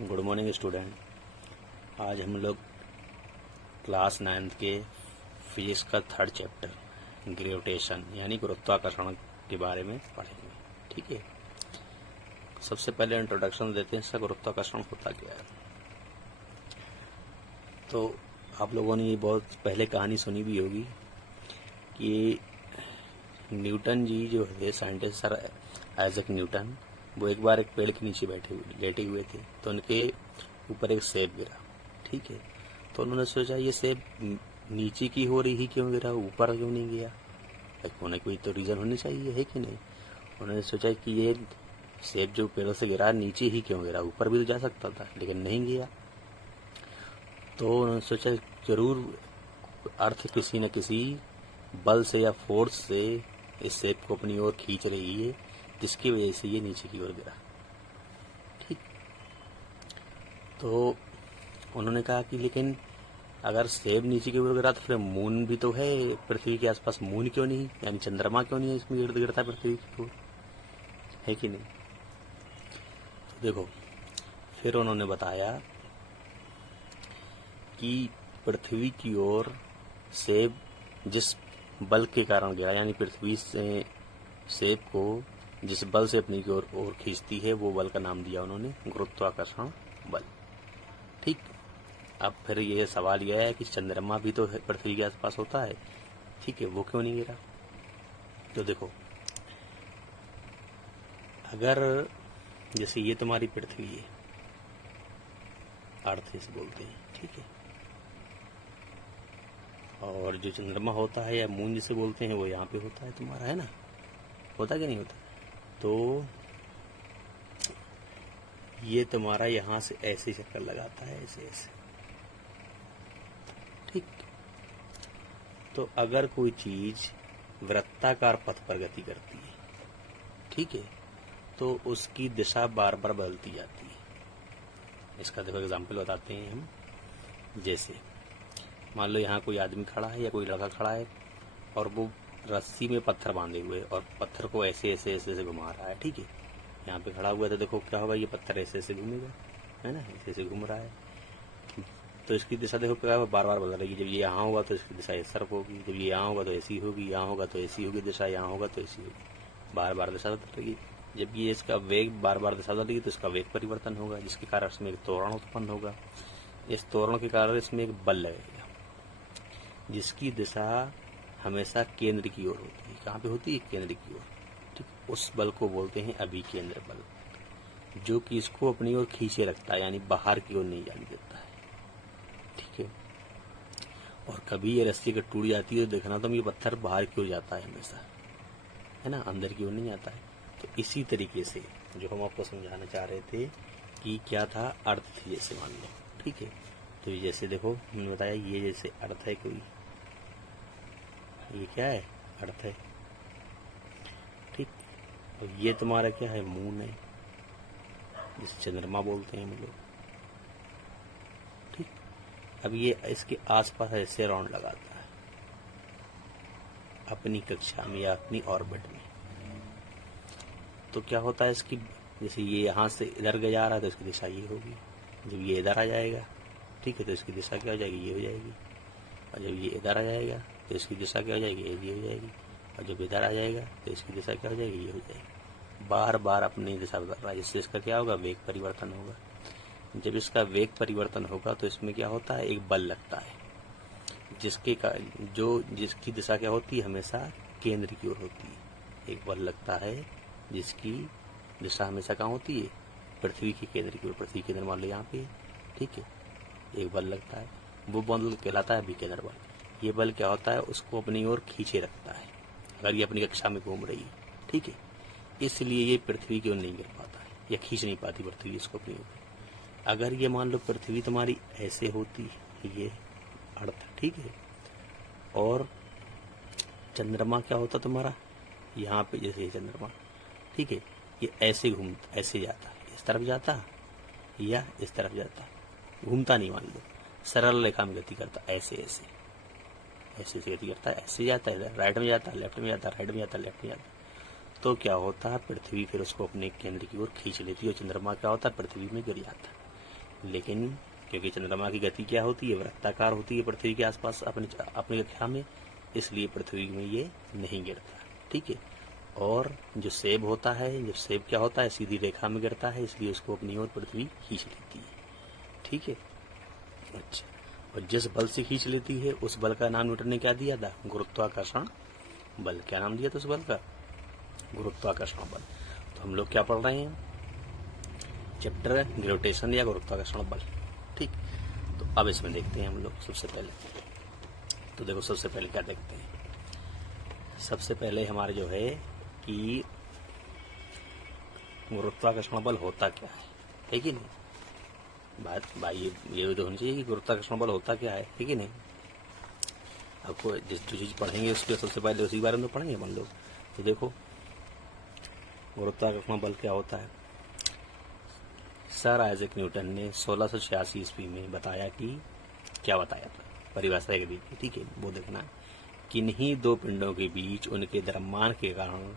Good morning student. आज हम लोग क्लास 9th के फिजिक्स का 3rd चैप्टर ग्रेविटेशन यानी गुरुत्वाकर्षण के बारे में पढ़ेंगे। ठीक है, सबसे पहले इंट्रोडक्शन देते हैं इसका गुरुत्वाकर्षण होता क्या है। तो आप लोगों ने ये बहुत पहले कहानी सुनी भी होगी कि न्यूटन जी जो है साइंटिस्ट सर आइजैक न्यूटन, वो एक बार एक पेड़ के नीचे लेटे हुए थे, तो उनके ऊपर एक सेब गिरा। ठीक है, तो उन्होंने सोचा ये सेब नीचे की हो रही ही क्यों गिरा, ऊपर क्यों नहीं गया, होने कोई तो रीज़न होनी चाहिए, है कि नहीं। उन्होंने सोचा कि ये सेब जो पेड़ों से गिरा नीचे ही क्यों गिरा, ऊपर भी तो जा सकता था लेकिन नहीं गया। तो उन्होंने सोचा जरूर अर्थ किसी न किसी बल से या फोर्स से इस सेब को अपनी ओर खींच रही है, जिसकी वजह से ये नीचे की ओर गिरा। ठीक, तो उन्होंने कहा कि लेकिन अगर सेब नीचे की ओर गिरा तो फिर मून भी तो है पृथ्वी के आसपास, मून क्यों नहीं, यानी चंद्रमा क्यों नहीं है इसमें इर्द गिरता पृथ्वी की ओर, है कि नहीं। तो देखो, फिर उन्होंने बताया कि पृथ्वी की ओर सेब जिस बल के कारण गिरा, यानी पृथ्वी से सेब को जिस बल से अपनी की ओर खींचती है, वो बल का नाम दिया उन्होंने गुरुत्वाकर्षण बल। ठीक, अब फिर ये सवाल यह है कि चंद्रमा भी तो पृथ्वी के आसपास होता है, ठीक है, वो क्यों नहीं गिरा। तो देखो, अगर जैसे ये तुम्हारी पृथ्वी है, अर्थ इसे बोलते हैं, ठीक है, और जो चंद्रमा होता है या मून जिसे बोलते हैं वो यहाँ पे होता है तुम्हारा, है ना, होता कि नहीं होता। तो ये तुम्हारा यहाँ से ऐसे चक्कर लगाता है, ऐसे ऐसे। ठीक, तो अगर कोई चीज वृत्ताकार पथ पर गति करती है, ठीक है, तो उसकी दिशा बार बार बदलती जाती है। इसका देखो एग्जाम्पल बताते हैं हम। जैसे मान लो यहाँ कोई आदमी खड़ा है या कोई लड़का खड़ा है और वो रस्सी में पत्थर बांधे हुए और पत्थर को ऐसे ऐसे ऐसे ऐसे घुमा रहा है। ठीक है, यहाँ पे खड़ा हुआ है तो देखो क्या होगा, ये पत्थर ऐसे ऐसे घूमेगा, है ना, ऐसे ऐसे घूम रहा है। तो इसकी दिशा देखो क्या बार बार बदल रही है। जब ये यहाँ होगा तो इसकी दिशा इस तरफ होगी, जब ये यहाँ होगा तो ऐसी होगी, यहाँ होगा तो ऐसी होगी दिशा, यहाँ होगा तो ऐसी होगी, बार बार दिशा बदल रही है। जब ये इसका वेग बार बार दिशा बदलेगी तो इसका वेग परिवर्तन होगा, जिसके कारण इसमें एक त्वरण उत्पन्न होगा। इस त्वरण के कारण इसमें एक बल लगेगा, जिसकी दिशा हमेशा केंद्र की ओर होती है। कहाँ पे होती है, केंद्र की ओर। ठीक, उस बल को बोलते हैं अभिकेंद्र बल, जो कि इसको अपनी ओर खींचे रखता है, यानी बाहर की ओर नहीं जाने देता है। ठीक है, और कभी ये रस्सी अगर टूट जाती है तो देखना तुम, ये पत्थर बाहर की ओर जाता है हमेशा, है ना, अंदर की ओर नहीं जाता है। तो इसी तरीके से जो हम आपको समझाना चाह रहे थे कि क्या था, अर्थ थी जैसे मान लो, ठीक है, तो जैसे देखो हमने बताया ये जैसे अर्थ है कोई, ये क्या है, अर्थ है। ठीक, और ये तुम्हारा क्या है, मून है, जिसे चंद्रमा बोलते हैं हम लोग। ठीक, अब ये इसके आसपास ऐसे राउंड लगाता है अपनी कक्षा में या अपनी ऑर्बिट में। तो क्या होता है इसकी, जैसे ये यहाँ से इधर जा रहा है तो इसकी दिशा ये होगी, जब ये इधर आ जाएगा, ठीक है, तो इसकी दिशा क्या हो जाएगी, ये हो जाएगी, और जब ये इधर आ जाएगा तो इसकी दिशा क्या हो जाएगी, ये हो जाएगी, और जब इधर आ जाएगा तो इसकी दिशा क्या हो जाएगी, ये हो जाएगी। बार बार अपनी दिशा बदल रहा है, जिससे इसका क्या होगा, वेग परिवर्तन होगा। जब इसका वेग परिवर्तन होगा तो इसमें क्या होता है, एक बल लगता है, जिसकी दिशा क्या होती है, हमेशा केंद्र की ओर होती है। एक बल लगता है जिसकी दिशा हमेशा कहाँ होती है, पृथ्वी के केंद्र की ओर। पृथ्वी केंद्र मान लो यहाँ पे, ठीक है, एक बल लगता है, वो बल कहलाता है अभिकेंद्र बल। ये बल क्या होता है, उसको अपनी ओर खींचे रखता है अगर ये अपनी कक्षा में घूम रही है। ठीक है, इसलिए ये पृथ्वी की ओर नहीं गिर पाता है या खींच नहीं पाती पृथ्वी इसको अपनी ओर। अगर ये मान लो पृथ्वी तुम्हारी ऐसे होती है, ये अर्थ, ठीक है, और चंद्रमा क्या होता तुम्हारा यहाँ पे, जैसे ये चंद्रमा, ठीक है, ये ऐसे घूमता, ऐसे जाता, इस तरफ जाता या इस तरफ जाता, घूमता नहीं, मान लो सरल रेखा में गति करता, ऐसे ऐसे ऐसे ऐसे गति करता है, ऐसे जाता है, राइट में जाता है, लेफ्ट में जाता है, राइट में जाता है, लेफ्ट में जाता है। तो क्या होता है, पृथ्वी फिर उसको अपने केंद्र की ओर खींच लेती है और चंद्रमा क्या होता है, पृथ्वी में गिर जाता है। लेकिन क्योंकि चंद्रमा की गति क्या होती है, वृत्ताकार होती है पृथ्वी के आसपास अपनी कक्षा में, इसलिए पृथ्वी में ये नहीं गिरता। ठीक है। और जो सेब होता है, जब सेब क्या होता है, सीधी रेखा में गिरता है, इसलिए उसको अपनी ओर पृथ्वी खींच लेती है। ठीक है। अच्छा, और जिस बल से खींच लेती है उस बल का नाम न्यूटन ने क्या दिया था, गुरुत्वाकर्षण बल। क्या नाम दिया था उस बल का, गुरुत्वाकर्षण बल। तो हम लोग क्या पढ़ रहे हैं, चैप्टर ग्रेविटेशन या गुरुत्वाकर्षण बल। ठीक। तो अब इसमें देखते हैं हम लोग सबसे पहले। तो देखो सबसे पहले क्या देखते हैं, सबसे पहले हमारे जो है कि गुरुत्वाकर्षण बल होता क्या है कि नहीं। बात भाई ये तो होनी चाहिए कि गुरुत्वाकर्षण बल होता क्या है कि नहीं। आपको जिस जो चीज़ पढ़ेंगे उसके सबसे पहले उसी बारे में पढ़ेंगे हम लोग। तो देखो गुरुत्वाकर्षण बल क्या होता है। सर आइजैक न्यूटन ने 1686 ईस्वी में बताया कि, क्या बताया था, परिभाषा एक दी थी। ठीक है, वो देखना, किन्हीं दो पिंडों के बीच उनके द्रव्यमान के कारण,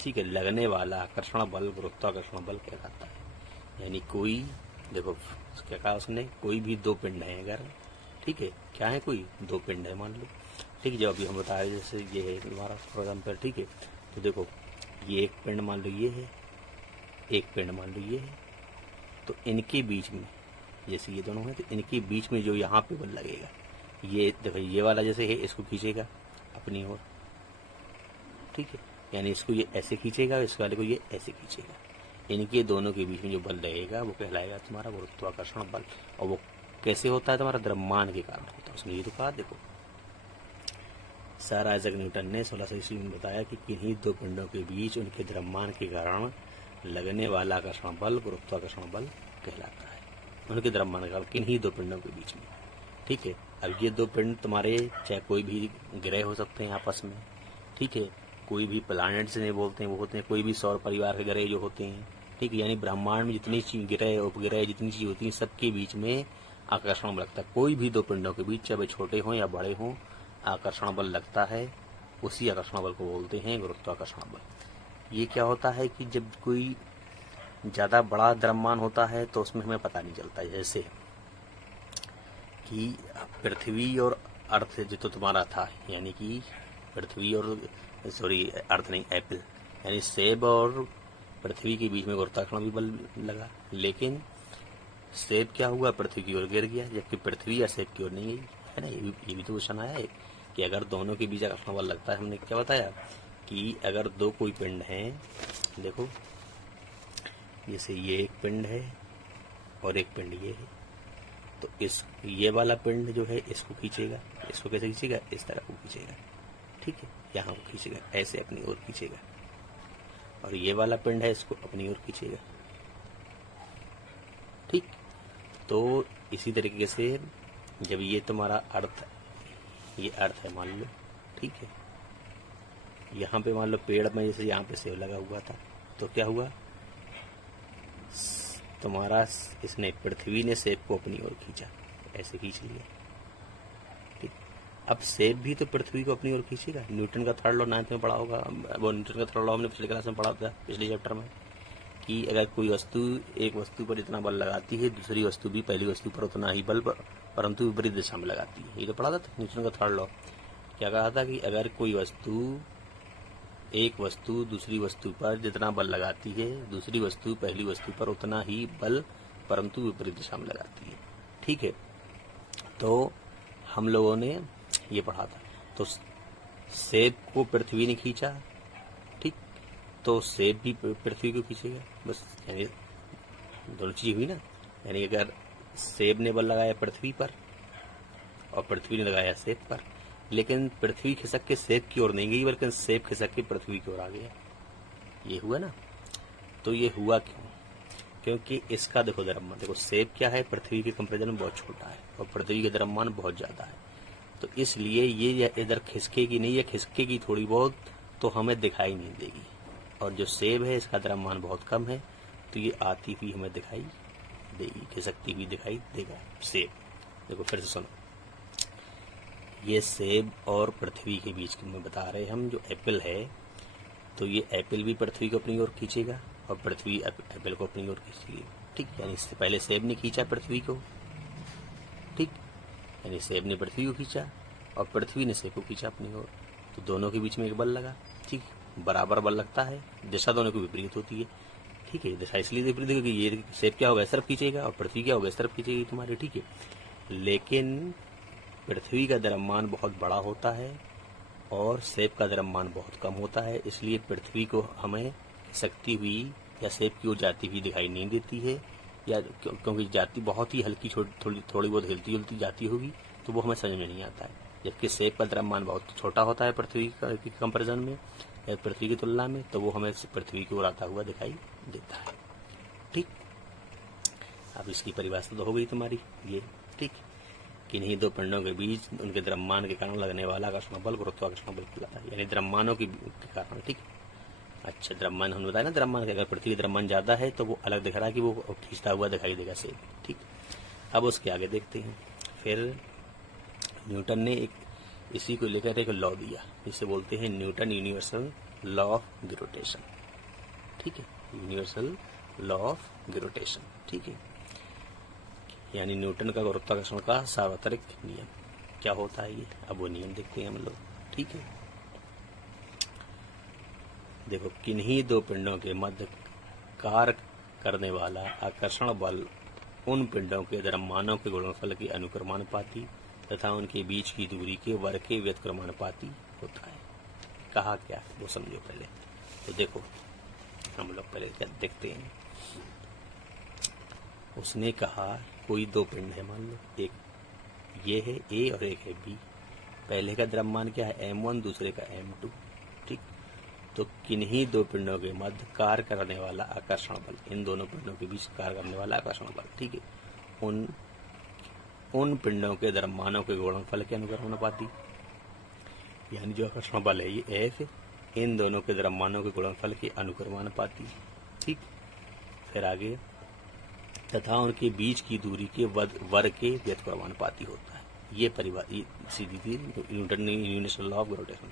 ठीक है, लगने वाला आकर्षण बल गुरुत्वाकर्षण बल कहलाता है। यानी कोई, देखो क्या कहा उसने, कोई भी दो पिंड है अगर, ठीक है, क्या है, कोई दो पिंड है मान लो। ठीक है, जब अभी हम बता रहे जैसे ये है हमारा फॉर एग्जाम्पल। ठीक है, तो देखो ये एक पिंड मान लो ये है, एक पिंड मान लो ये है, तो इनके बीच में, जैसे ये दोनों है तो इनके बीच में जो यहाँ पे बल लगेगा, ये देखो ये वाला जैसे है इसको खींचेगा अपनी ओर। ठीक है, यानी इसको ये ऐसे खींचेगा, इस वाले को ये ऐसे खींचेगा। इनके दोनों के बीच में जो बल रहेगा वो कहलाएगा तुम्हारा गुरुत्वाकर्षण बल। और वो कैसे होता है, तुम्हारा द्रव्यमान के कारण होता है। उसने ये तो कहा, देखो सर आइजैक न्यूटन ने 1600 ईस्वी में बताया कि किन्हीं दो पिंडों के बीच उनके द्रव्यमान के कारण लगने वाला आकर्षण बल गुरुत्वाकर्षण बल कहलाता है। उनके द्रव्यमान के कारण किन्हीं दो पिंडों के बीच में। ठीक है, अब ये दो पिंड तुम्हारे चाहे कोई भी ग्रह हो सकते हैं आपस में। ठीक है, कोई भी प्लानेट से नहीं बोलते हैं वो होते हैं, कोई भी सौर परिवार के ग्रह जो होते हैं। ठीक है, यानी ब्रह्मांड में जितनी ग्रह उपग्रह जितनी चीज होती है सबके बीच में आकर्षण बल लगता है। कोई भी दो पिंडों के बीच, चाहे वे छोटे हों या बड़े हों, आकर्षण बल लगता है। उसी आकर्षण बल को बोलते हैं गुरुत्वाकर्षण बल। ये क्या होता है कि जब कोई ज्यादा बड़ा द्रव्यमान होता है तो उसमें हमें पता नहीं चलता। जैसे कि पृथ्वी और अर्थ जो तो तुम्हारा था, यानी कि पृथ्वी और अर्थ नहीं, एप्पल, यानी सेब और पृथ्वी के बीच में गुरुत्वाकर्षण भी बल लगा, लेकिन सेब क्या हुआ, पृथ्वी की ओर गिर गया, जबकि पृथ्वी या सेब की ओर नहीं गई। है ना, ये भी तो क्वेश्चन आया है कि अगर दोनों के बीच आकर्षण बल लगता है। हमने क्या बताया कि अगर दो कोई पिंड हैं, देखो जैसे ये एक पिंड है और एक पिंड ये है, तो इस ये वाला पिंड जो है इसको खींचेगा, इसको कैसे खींचेगा, इस तरह को खींचेगा। ठीक है, यहाँ को खींचेगा, ऐसे अपनी ओर खींचेगा, और ये वाला पिंड है इसको अपनी ओर खींचेगा। ठीक, तो इसी तरीके से जब ये तुम्हारा अर्थ, ये अर्थ है मान लो, ठीक है, यहाँ पे मान लो पेड़ में जैसे यहाँ पे सेब लगा हुआ था, तो क्या हुआ, तुम्हारा इसने पृथ्वी ने सेब को अपनी ओर खींचा, ऐसे खींच लिया। ठीक, अब सेब भी तो पृथ्वी को अपनी ओर खींचेगा। न्यूटन का थर्ड लॉ 9th में पढ़ा होगा, वो न्यूटन का थर्ड लॉ हमने पिछले क्लास में पढ़ा था, पिछले चैप्टर में, कि अगर कोई वस्तु एक वस्तु पर इतना बल लगाती है, दूसरी वस्तु भी पहली वस्तु पर उतना ही बल परंतु विपरीत दिशा में लगाती है। ये तो पढ़ा था न्यूटन का थर्ड लॉ। क्या कहा था कि अगर कोई वस्तु, एक वस्तु दूसरी वस्तु पर जितना बल लगाती है, दूसरी वस्तु पहली वस्तु पर उतना ही बल परंतु विपरीत दिशा में लगाती है। ठीक है, तो हम लोगों ने ये पढ़ा था। तो सेब को पृथ्वी ने खींचा, ठीक, तो सेब भी पृथ्वी को खींचेगा, बस, यानी दोनों चीज हुई ना। यानी अगर सेब ने बल लगाया पृथ्वी पर और पृथ्वी ने लगाया सेब पर, लेकिन पृथ्वी खिसक के सेब की ओर नहीं गई, बल्कि सेब खिसक के पृथ्वी की ओर आ गया। ये हुआ ना। तो ये हुआ क्यों, क्योंकि इसका देखो द्रव्यमान, देखो सेब क्या है, पृथ्वी के कंपेरिजन में बहुत छोटा है और पृथ्वी का द्रव्यमान बहुत ज्यादा है, तो इसलिए ये इधर खिसकेगी नहीं, या खिसकेगी थोड़ी बहुत तो हमें दिखाई नहीं देगी। और जो सेब है इसका द्रव्यमान बहुत कम है, तो ये आती हुई हमें दिखाई देगी, खिसकती हुई दिखाई देगा सेब। देखो फिर से सुनो, ये सेब और पृथ्वी के बीच में बता रहे हम, जो एप्पल है, तो ये एप्पल भी पृथ्वी को अपनी ओर खींचेगा और पृथ्वी एप्पल को अपनी ओर खींच रही है। ठीक, यानी इससे पहले सेब ने खींचा पृथ्वी को। ठीक, यानी सेब ने पृथ्वी को खींचा और पृथ्वी ने सेब को खींचा अपनी ओर, तो दोनों के बीच में एक बल लगा। ठीक, बराबर बल लगता है, दिशा दोनों की विपरीत होती है। ठीक है, दिशा इसलिए विपरीत है कि ये सेब क्या होगा, इस तरफ खींचेगा और पृथ्वी क्या होगा, इस तरफ खींचेगी तुम्हारी। ठीक है, लेकिन पृथ्वी का द्रव्यमान बहुत बड़ा होता है और सेब का द्रव्यमान बहुत कम होता है, इसलिए पृथ्वी को हमें खिसकती हुई या सेब की ओर जाती हुई दिखाई नहीं देती है, या क्योंकि जाती बहुत ही हल्की थोड़ी बहुत हिलती जुलती जाती होगी, तो वो हमें समझ में नहीं आता है। जबकि सेब का द्रव्यमान बहुत छोटा होता है पृथ्वी की कंपेरिजन में या पृथ्वी की तुलना में, तो वो हमें पृथ्वी की ओर आता हुआ दिखाई देता है। ठीक, अब इसकी परिभाषा तो हो गई तुम्हारी ये। ठीक, किन्हीं दो पिंडों के बीच उनके द्रव्यमान के कारण लगने वाला आकर्षण बल गुरुत्वाकर्षण बल कहलाता है, यानी द्रव्यमानों के कारण। ठीक, अच्छा, द्रव्यमान हमने बताया ना, द्रव्यमान के अगर पृथ्वी द्रव्यमान ज्यादा है तो वो अलग दिख रहा है कि वो खींचता हुआ दिखाई देगा सेब। ठीक, अब उसके आगे देखते हैं। फिर न्यूटन ने इसी को लेकर एक लॉ दिया, जिसे बोलते हैं Newton universal law of gravitation. ठीक है, यूनिवर्सल लॉ ऑफ ग्रेविटेशन। ठीक है, यानी न्यूटन का गुरुत्वाकर्षण का सार्वत्रिक नियम क्या होता है ये, अब वो नियम देखते हैं हम लोग। ठीक है, देखो, किन्हीं दो पिंडों के मध्य कार्य करने वाला आकर्षण बल उन पिंडों के द्रव्यमानों के गुणनफल के अनुक्रमानुपाती तथा उनके बीच की दूरी के वर्ग के व्युत्क्रमानुपाती होता है। कहा क्या वो समझो पहले। तो देखो, हम लोग पहले क्या देखते हैं। उसने कहा कोई दो पिंड है, मान लो एक ये है ए और एक है बी। पहले का द्रव्यमान क्या है, m1, दूसरे का m2। ठीक, तो किन्हीं दो पिंडों के मध्य कार्य करने वाला आकर्षण बल, इन दोनों पिंडों के बीच कार्य करने वाला आकर्षण बल। ठीक है, उन पिंडों के द्रव्यमानों के गुणनफल के अनुक्रमानुपाती, यानी जो आकर्षण बल है ये F, इन दोनों के द्रव्यमानों के गुणनफल के अनुक्रमानुपाती। ठीक, फिर आगे तथा उनके बीच की दूरी के वर्ग के व्युत्क्रमानुपाती होता है। ये सीधी थी न्यूटन ने यूनिवर्सल लॉ ऑफ ग्रेविटेशन।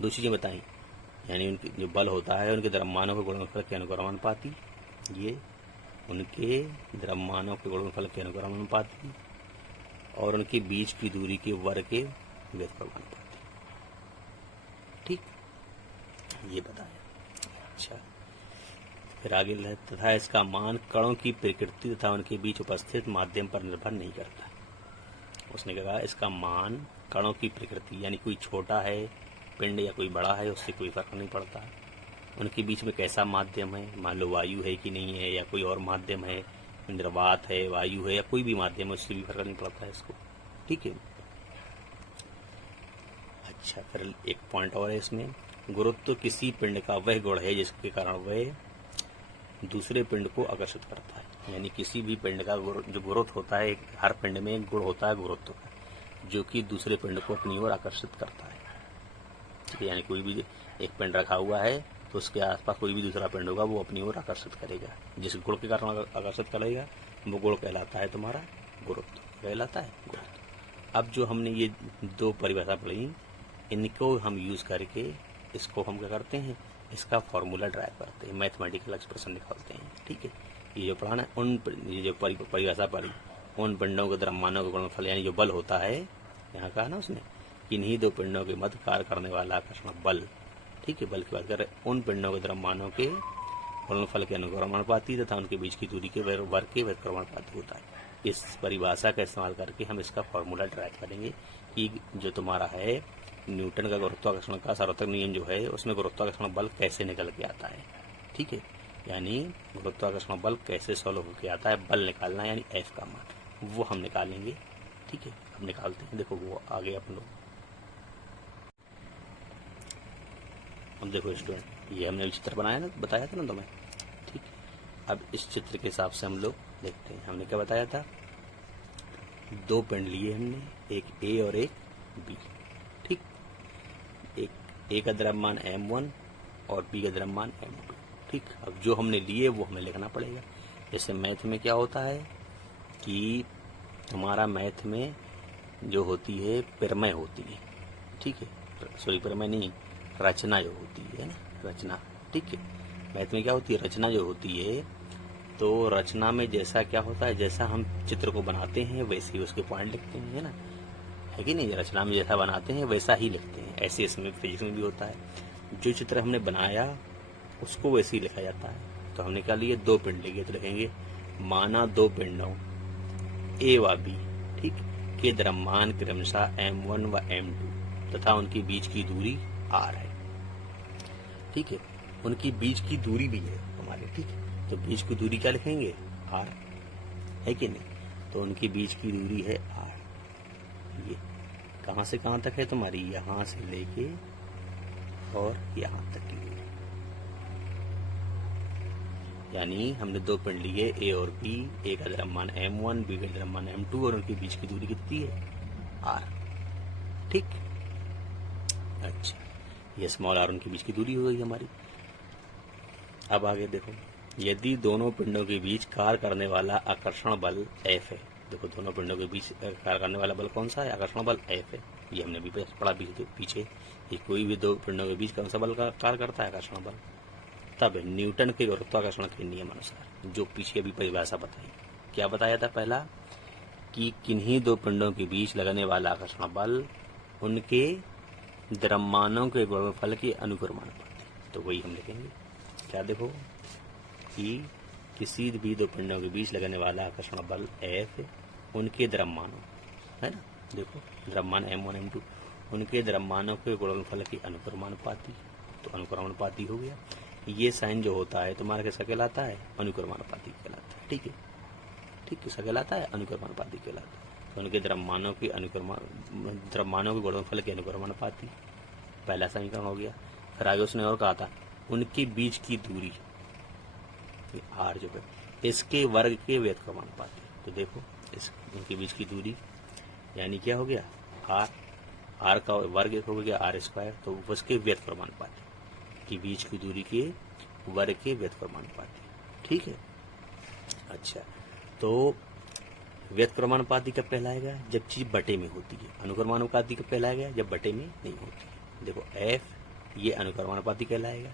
दो चीजें बताई, यानी उनके जो बल होता है उनके द्रव्यमानों के गुणनफल के अनुक्रमानुपाती, ये उनके द्रव्यमानों के गुणनफल के अनुक्रमानुपाती, और उनके बीच की दूरी के वर्ग के व्युत्क्रमानुपाती। ठीक, ये बताया। अच्छा, फिर आगे तथा इसका मान कणों की प्रकृति तथा उनके बीच उपस्थित माध्यम पर निर्भर नहीं करता। उसने कहा इसका मान कणों की प्रकृति, यानी कोई छोटा है पिंड या कोई बड़ा है, उससे कोई फर्क नहीं पड़ता। उनके बीच में कैसा माध्यम है, मान लो वायु है कि नहीं है, या कोई और माध्यम है, द्रवात है, वायु है, या कोई भी माध्यम है, उससे भी फर्क नहीं पड़ता है इसको। ठीक है, अच्छा, फिर एक पॉइंट और है इसमें, गुरुत्व किसी पिंड का वह गुण है जिसके कारण वह दूसरे पिंड को आकर्षित करता है। यानी किसी भी पिंड का जो गुरुत्व होता है, हर पिंड में एक गुण होता है गुरुत्व का, जो कि दूसरे पिंड को अपनी ओर आकर्षित करता है। ठीक है, यानी कोई भी एक पिंड रखा हुआ है तो उसके आसपास कोई भी दूसरा पिंड होगा वो अपनी ओर आकर्षित करेगा। जिस गुण के कारण आकर्षित करेगा वो गुण कहलाता है तुम्हारा गुरुत्व, कहलाता है गुरुत्व। अब जो हमने ये दो परिभाषा पढ़ी, इनको हम यूज करके इसको हम क्या करते हैं, इसका फॉर्मूला ड्राइव करते हैं, मैथमेटिकल एक्सप्रेशन निकालते हैं। ठीक है, ये जो पढ़ाना ये जो परिभाषा पढ़ी, उन पिंडों के द्रव्यमानों का गुणनफल, यानी जो बल होता है, यहाँ कहा ना उसने, किन्हीं दो पिंडों के मध्य कार्य करने वाला आकर्षण बल। ठीक है, बल की बात कर रहे, उन पिंडों के द्रव्यमानों के गुणनफल के अनुक्रमानुपाती तथा उनके बीच की दूरी के वर्ग के व्युत्क्रमानुपाती होता है। इस परिभाषा का इस्तेमाल करके हम इसका फॉर्मूला ड्राइव करेंगे कि जो तुम्हारा है न्यूटन का गुरुत्वाकर्षण का सार्वत्रिक नियम जो है, उसमें गुरुत्वाकर्षण बल कैसे निकल के आता है। ठीक है, यानी गुरुत्वाकर्षण बल कैसे सॉल्व होकर आता है, बल निकालना यानी F का मान, वो हम निकालेंगे। ठीक है, अब निकालते हैं। देखो वो आगे अपन लोग, अब देखो स्टूडेंट, ये हमने चित्र बनाया ना, बताया था ना तुम्हें। ठीक, अब इस चित्र के हिसाब से हम लोग देखते हैं। हमने क्या बताया था, दो पिंड लिए हमने, एक A और एक B। ठीक, एक A का द्रव्यमान m1 और B का द्रव्यमान m2। ठीक, अब जो हमने लिए वो हमें लिखना पड़ेगा। जैसे मैथ में क्या होता है कि हमारा मैथ में जो होती है प्रमेय होती है। ठीक है, सॉरी प्रमेय नहीं, रचना जो होती है ना, रचना। ठीक है, मैथ में क्या होती है, रचना जो होती है, तो रचना में जैसा क्या होता है, जैसा हम चित्र को बनाते हैं वैसे ही उसके पॉइंट लिखते हैं, है ना, है कि नहीं। रचना में जैसा बनाते हैं वैसा ही लिखते हैं, ऐसे इसमें फिजिक्स में भी होता है। जो चित्र हमने बनाया उसको वैसे ही लिखा जाता है। तो हमने क्या लिए, 2 पिंड लिए, तो लिखेंगे माना 2 पिंडों ए व बी, ठीक, के द्रव्यमान क्रमशः m1 व m2 तथा उनके बीच की दूरी r है, ठीक है। उनकी बीच की दूरी भी है हमारे, ठीक है। तो बीच की दूरी क्या लिखेंगे, r, है कि नहीं। तो उनकी बीच की दूरी है r। ये कहाँ से कहाँ तक है तुम्हारी, यहाँ से लेके और यहाँ तक की दूरी, यानी हमने 2 पिंड लिए ए और बी, ए का द्रव्यमान m1, बी का द्रव्यमान m2 और उनके बीच की दूरी कितनी है, r, ठीक। अच्छा, ये स्मॉल r उनके बीच की दूरी हो गई हमारी। अब आगे देखो, यदि दोनों पिंडों के बीच कार्य करने वाला आकर्षण बल F है, देखो दोनों पिंडों के बीच कार्य करने वाला बल कौन सा है, आकर्षण बल F है। ये हमने भी पढ़ा पीछे, ये कोई भी 2 पिंडों के बीच कौन सा बल का कार्य करता है, आकर्षण बल। तब न्यूटन के गुरुत्वाकर्षण के नियम अनुसार, जो पीछे अभी परिभाषा बताई, क्या बताया था पहला, कि किन्हीं 2 पिंडों के बीच लगने वाला आकर्षण बल उनके द्रव्यमानों के गुणनफल के अनुक्रमानुपाती। तो वही हम लिखेंगे, क्या देखो, कि किसी भी 2 पिंडों के बीच लगने वाला आकर्षण बल F उनके द्रव्यमानों, है ना, देखो द्रव्यमान m1 m2, उनके द्रव्यमानों के गुणनफल के अनुक्रमानुपाती। तो अनुक्रमानुपाती हो गया। ये साइन जो होता है तुम्हारा कैसा कहलाता है, अनुक्रमानुपाती कहलाता है, ठीक है, ठीक, किसका कहलाता है, अनुक्रमानुपाती कहलाता है। तो उनके द्रव्यमानों के द्रव्यमानों के गुणनफल के अनुक्रमानुपाती, पहला समीकरण हो गया। फिर आगे उसने और कहा था, उनके बीच की दूरी r जो है इसके वर्ग के व्युत्क्रमानुपाती। तो देखो इस उनके बीच की दूरी यानी क्या हो गया, r का वर्ग हो गया r², तो उसके व्युत्क्रमानुपाती की बीच की दूरी के वर्ग के व्युत्क्रमानुपाती, ठीक है। अच्छा, तो व्युत्क्रमानुपाती कब कहलाएगा, जब चीज बटे में होती है। अनुक्रमानुपाती कब कहलाएगा, जब बटे में नहीं होती है। देखो f ये अनुक्रमानुपाती कहलाएगा,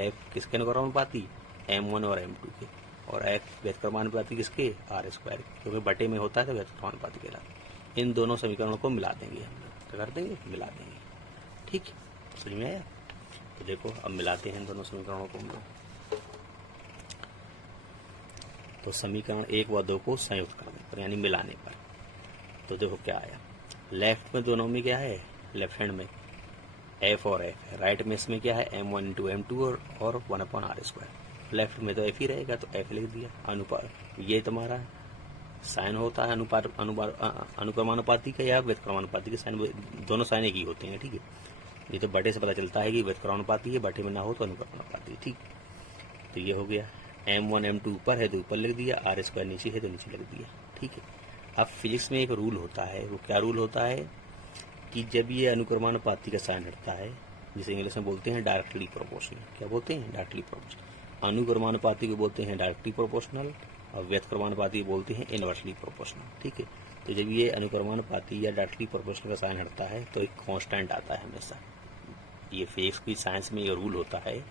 f किसके अनुक्रमानुपाती, m1 और m2 के, और f व्युत्क्रमानुपाती किसके, r², क्योंकि बटे में होता है तो व्युत्क्रमानुपाती कहलाता है। इन दोनों समीकरणों को मिला देंगे हम लोग, क्या कर देंगे, मिला देंगे, ठीक है, समझ में आया। तो देखो अब मिलाते हैं इन दोनों समीकरणों को हम लोग। तो समीकरण 1 व 2 को संयुक्त करने पर यानी मिलाने पर, तो देखो क्या आया, लेफ्ट में दोनों में क्या है, लेफ्ट हैंड में f और f है, राइट में इसमें क्या है, m1 इंटू m2 और 1/r²। लेफ्ट में तो f ही रहेगा तो f लिख दिया। अनुपात, ये तुम्हारा साइन होता है अनुक्रमानुपाती का या व्युत्क्रमानुपाती का, साइन दोनों साइन एक ही होते हैं, ठीक है। ये तो बटे से पता चलता है कि व्युत्क्रमानुपाती है, बटे में ना हो तो अनुक्रमानुपाती, ठीक। तो ये हो गया, m1 m2 ऊपर है तो ऊपर लिख दिया, r² नीचे है तो नीचे लिख दिया, ठीक है। अब फिजिक्स में एक रूल होता है, वो क्या रूल होता है, कि जब ये अनुक्रमानुपाती का साइन हटता है, जिसे इंग्लिश में बोलते हैं डायरेक्टली प्रोपोर्शनल, क्या बोलते हैं, डायरेक्टली प्रोपोर्शनल। अनुक्रमानुपाती को बोलते हैं डायरेक्टली प्रोपोर्शनल और व्युत्क्रमानुपाती बोलते हैं इनवर्सली प्रोपोर्शनल, ठीक है। तो जब ये अनुक्रमानुपाती या डायरेक्टली प्रोपोर्शनल का साइन हटता है तो एक कांस्टेंट आता है हमेशा। ये फिजिक्स की साइंस में ये रूल होता है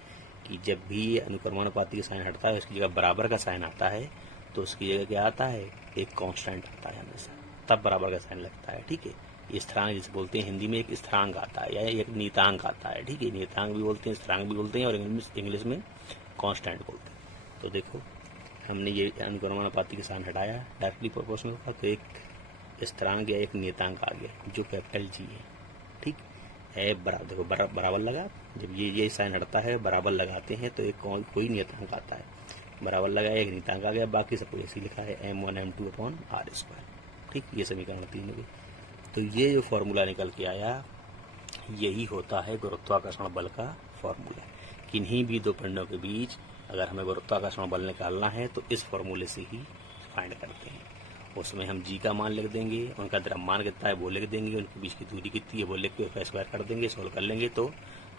कि जब भी ये अनुक्रमानुपाती का साइन हटता है उसकी जगह बराबर का साइन आता है, तो उसकी जगह क्या आता है, एक कांस्टेंट आता है हमेशा, तब बराबर का साइन लगता है, ठीक है। स्थिरांक जिसे बोलते हैं हिंदी में, एक स्थिरांक आता है या एक नियतांक आता है, ठीक है। नियतांक भी बोलते हैं, स्थिरांक भी बोलते हैं, और इंग्लिश में कांस्टेंट बोलते हैं। तो देखो हमने ये अनुक्रमानुपाती का साइन हटाया डायरेक्टली प्रोपोर्शनल का, तो एक स्थिरांक या एक नियतांक आ गया जो कैपिटल G है, ठीक है। बराबर, देखो बराबर लगा, जब ये साइन हटता है बराबर लगाते हैं तो एक कोई नियतांक आता है, बराबर लगा एक नियतांक आ गया, बाकी सब कुछ ऐसे लिखा है m1 m2/r², ठीक। ये समीकरण 3 हो गई। तो ये जो फॉर्मूला निकल के आया यही होता है गुरुत्वाकर्षण बल का फॉर्मूला। किन्हीं भी 2 पिंडों के बीच अगर हमें गुरुत्वाकर्षण बल निकालना है तो इस फॉर्मूले से ही फाइंड करते हैं। उसमें हम जी का मान लिख देंगे, उनका द्रव्यमान कितना है वो लिख देंगे, उनके बीच की दूरी कितनी है वो लिख के उसका स्क्वायर कर देंगे, सोल्व कर लेंगे तो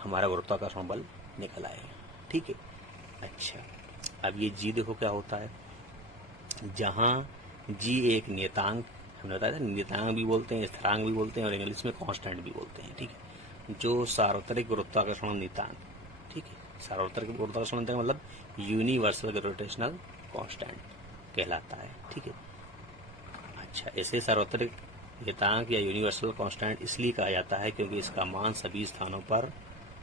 हमारा गुरुत्वाकर्षण बल निकल आएगा, ठीक है। अच्छा, अब ये जी देखो क्या होता है, जहाँ जी एक नियतांक, हमने बताया था नियतांक भी बोलते हैं, स्थिरांक भी बोलते हैं, और इंग्लिश में कांस्टेंट भी बोलते हैं, ठीक है। जो सार्वत्रिक गुरुत्वाकर्षण नियतांक, ठीक है, सार्वत्रिक गुरुत्वाकर्षण का मतलब यूनिवर्सल ग्रेविटेशनल कांस्टेंट कहलाता है। ठीक है। अच्छा, इसे सार्वत्रिक नियतांक या यूनिवर्सल कांस्टेंट इसलिए कहा जाता है क्योंकि इसका मान सभी स्थानों पर